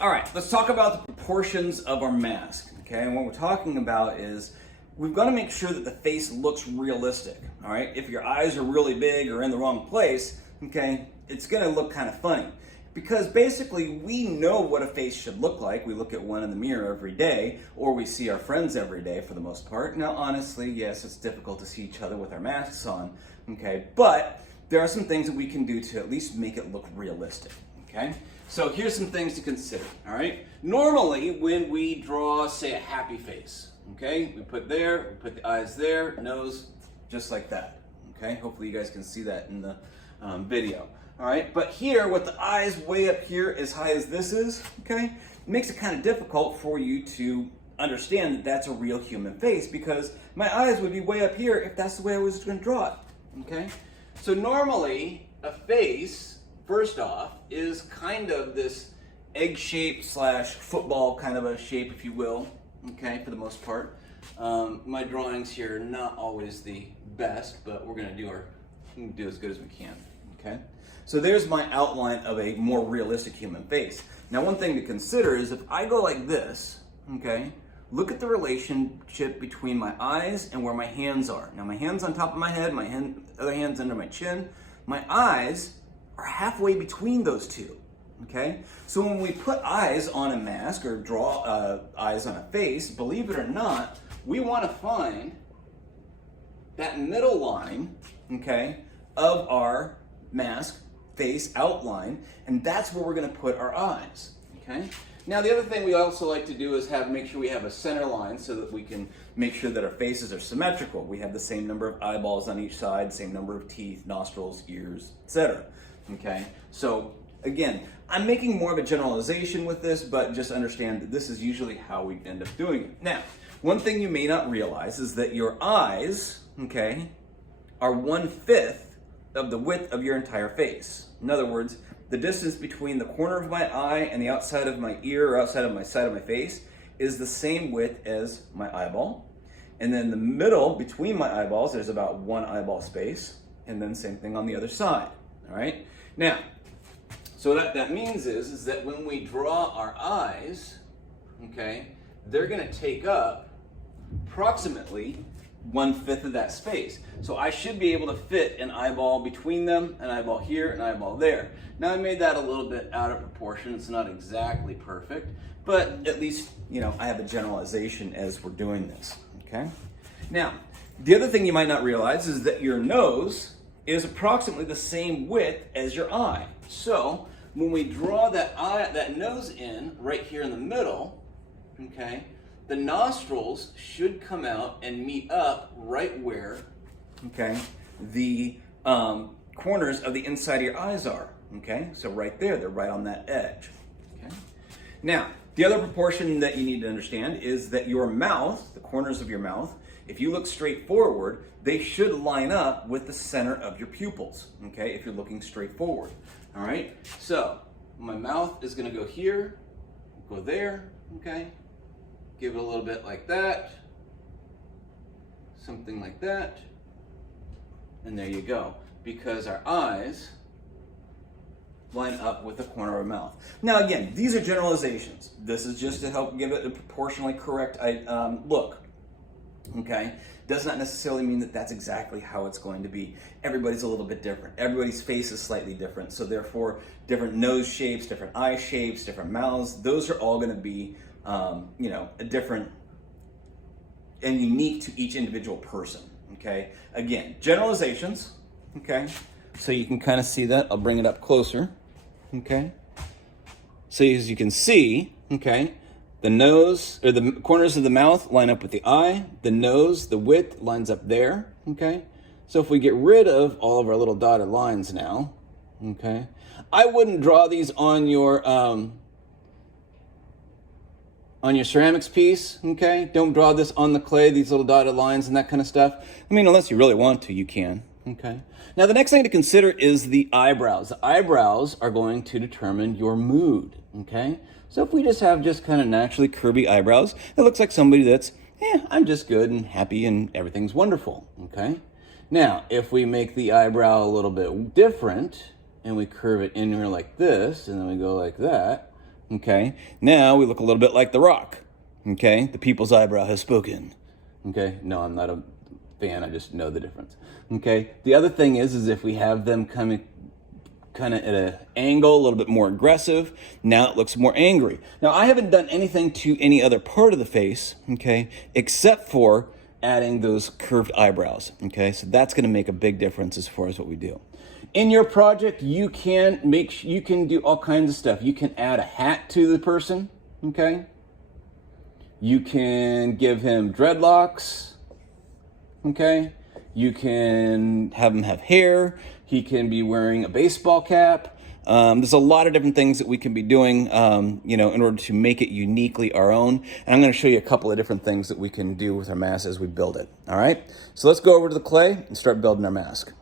All right, let's talk about the proportions of our mask, okay? And what we're talking about is we've got to make sure that the face looks realistic, all right? If your eyes are really big or in the wrong place, okay, it's going to look kind of funny. Because basically, we know what a face should look like. We look at one in the mirror every day, or we see our friends every day for the most part. Now, honestly, yes, it's difficult to see each other with our masks on, okay? But there are some things that we can do to at least make it look realistic, okay? So here's some things to consider, all right? Normally, when we draw, say, a happy face, okay? We put the eyes there, nose, just like that, okay? Hopefully you guys can see that in the video, all right? But here, with the eyes way up here as high as this is, okay? It makes it kind of difficult for you to understand that that's a real human face because my eyes would be way up here if that's the way I was going to draw it, okay? So normally, a face, first off, is kind of this egg shape / football kind of a shape, if you will, okay, for the most part. My drawings here are not always the best, but we're gonna do as good as we can, okay? So there's my outline of a more realistic human face. Now, one thing to consider is if I go like this, okay, look at the relationship between my eyes and where my hands are. Now, my hand's on top of my head, other hand's under my chin. My eyes are halfway between those two, okay? So when we put eyes on a mask or draw eyes on a face, believe it or not, we want to find that middle line, okay, of our mask face outline, and that's where we're going to put our eyes, okay? Now, the other thing we also like to do is make sure we have a center line so that we can make sure that our faces are symmetrical. We have the same number of eyeballs on each side, same number of teeth, nostrils, ears, etc. Okay, so again, I'm making more of a generalization with this, but just understand that this is usually how we end up doing it. Now, one thing you may not realize is that your eyes, okay, are 1/5 of the width of your entire face. In other words, the distance between the corner of my eye and the outside of my ear or outside of my side of my face is the same width as my eyeball. And then the middle between my eyeballs, there's about 1 eyeball space, and then same thing on the other side, all right? Now, so what that means is that when we draw our eyes, okay, they're gonna take up approximately 1/5 of that space. So I should be able to fit an eyeball between them, an eyeball here, an eyeball there. Now I made that a little bit out of proportion. It's not exactly perfect, but at least, you know, I have a generalization as we're doing this, okay? Now, the other thing you might not realize is that your nose is approximately the same width as your eye. So when we draw that nose in right here in the middle, okay, the nostrils should come out and meet up right where, okay, the corners of the inside of your eyes are, okay? So right there, they're right on that edge, okay? Now, the other proportion that you need to understand is that your mouth, the corners of your mouth, if you look straight forward, they should line up with the center of your pupils, okay, if you're looking straight forward, all right? So my mouth is gonna go here, go there, okay? Give it a little bit like that, something like that, and there you go, because our eyes line up with the corner of our mouth. Now again, these are generalizations. This is just to help give it a proportionally correct look, okay? Does not necessarily mean that that's exactly how it's going to be. Everybody's a little bit different. Everybody's face is slightly different, so therefore different nose shapes, different eye shapes, different mouths, those are all going to be you know, a different and unique to each individual person, okay? Again, generalizations, okay? So you can kind of see that. I'll bring it up closer, okay? So as you can see, okay, the nose, or the corners of the mouth line up with the eye. The nose, the width lines up there, okay? So if we get rid of all of our little dotted lines now, okay? I wouldn't draw these on your ceramics piece, okay? Don't draw this on the clay, these little dotted lines and that kind of stuff. I mean, unless you really want to, you can, okay? Now, the next thing to consider is the eyebrows. The eyebrows are going to determine your mood, okay? So if we just have kind of naturally curvy eyebrows, it looks like somebody that's, I'm just good and happy and everything's wonderful, okay? Now, if we make the eyebrow a little bit different and we curve it in here like this and then we go like that, Okay, now we look a little bit like The Rock. Okay, the people's eyebrow has spoken. Okay, no, I'm not a fan, I just know the difference. Okay, the other thing is if we have them coming kind of at an angle, a little bit more aggressive, now it looks more angry. Now, I haven't done anything to any other part of the face, okay, except for adding those curved eyebrows, okay? So that's gonna make a big difference as far as what we do. In your project, you can do all kinds of stuff. You can add a hat to the person, okay? You can give him dreadlocks, okay? You can have him have hair. He can be wearing a baseball cap. There's a lot of different things that we can be doing, in order to make it uniquely our own. And I'm going to show you a couple of different things that we can do with our mask as we build it. All right. So let's go over to the clay and start building our mask.